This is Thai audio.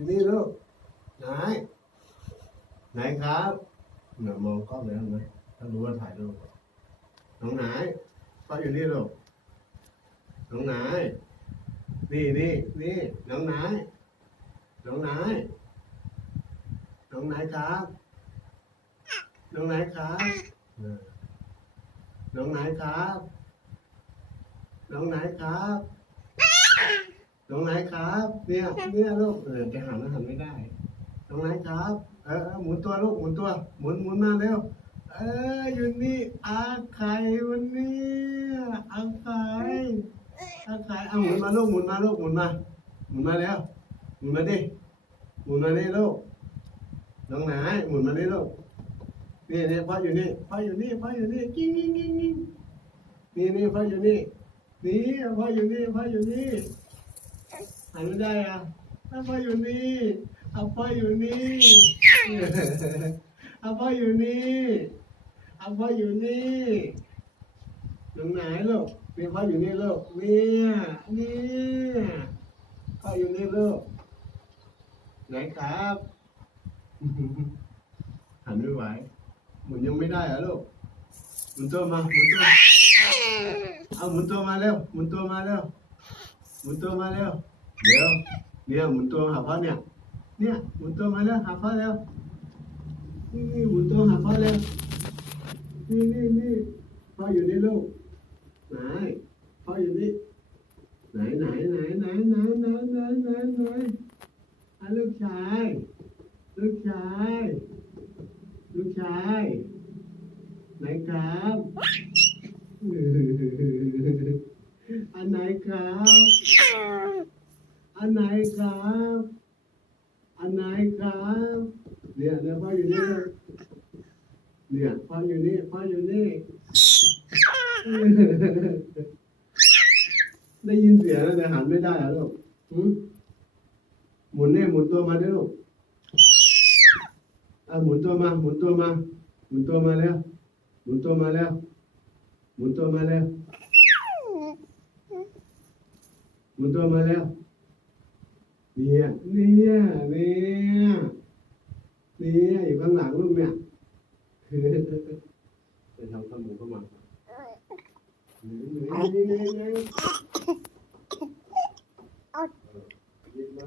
อยู่นี่ลูกไหนไหนครับเนี่ยมองกล้องเลยเห็นไหมถ้ารู้ว่าถ่ายรูปน้องไหนพ่ออยู่นี่ลูกน้องไหนนี่นี่นี่น้องไหนน้องไหนน้องไหนครับน้องไหนครับน้องไหนครับน้องไหนครับ น้องไหนครับเนี่ยเนี่ยลูกเออแกหันแล้วหันไม่ได้น้องไหนครับเออเออหมุนตัวลูกหมุนตัว หมุนหมุนมาเร็วเอออยู่นี่อาไข่วันนี้อาไข่อาไข่เอาหมุนมาลูกหมุนมาลูกหมุนมาหมุนมาแล้วหมุนมาดิหมุนมาดิลูกน้องไหนหมุนมาดิลูกนี่นี่พ่ออยู่นี่พ่ออยู่นี่พ่ออยู่นี่กิ้งกิ้งกิ้งกิ้งนี่นี่พ่ออยู่นี่นี่พ่ออยู่นี่พ่ออยู่นี่ หันไม่ได้อะอาพ่ออยู่นี่อาพ่ออยู่นี่อาพ่ออยู่นี่อาพ่ออยู่นี่ตรงไหนลูกนี่พ่ออยู่นี่ลูกเนี่ยเนี่ยพ่ออยู่นี่ลูกไหนครับหันไม่ไหวหมุนยังไม่ได้เหรอลูกหมุนตัวมาหมุนตัวเอาหมุนตัวมาเร็วหมุนตัวมาเร็วหมุนตัวมาเร็ว เดี๋ยวเนี่ยหมุนตัวหาพ่อเนี่ย เนี่ยหมุนตัวมาเร็วหาพ่อเร็วนี่นี่หมุนตัวหาพ่อเร็วนี่นี่นี่พ่ออยู่นี่ลูกไหนพ่ออยู่นี่ไหนไหนไหนไหนไหนไหนไหนไหนไหนอะลูกชายลูกชายลูกชายไหนครับอันไหนครับ อันไหนครับ อันไหนครับ เนี่ยเนี่ยพ่ออยู่นี่เลยเนี่ยพ่ออยู่นี่พ่ออยู่นี่ ได้ยินเสียงแล้วแต่หันไม่ได้เหรอลูกหมหมุนเนี่ยหมุนตัวมาได้ลูกอะหมุนตัวมา หมุนตัวมา หมุนตัวมาแล้ว หมุนตัวมาแล้ว หมุนตัวมาแล้ว หมุนตัวมาแล้ว เนี่ยเนี่ยเนี่ยเนี่ยอยู่ข้างหลังลูกเนี่ยจะทำข้าวหมูเข้ามานี่นี่นี่นี่เออยิ้มมา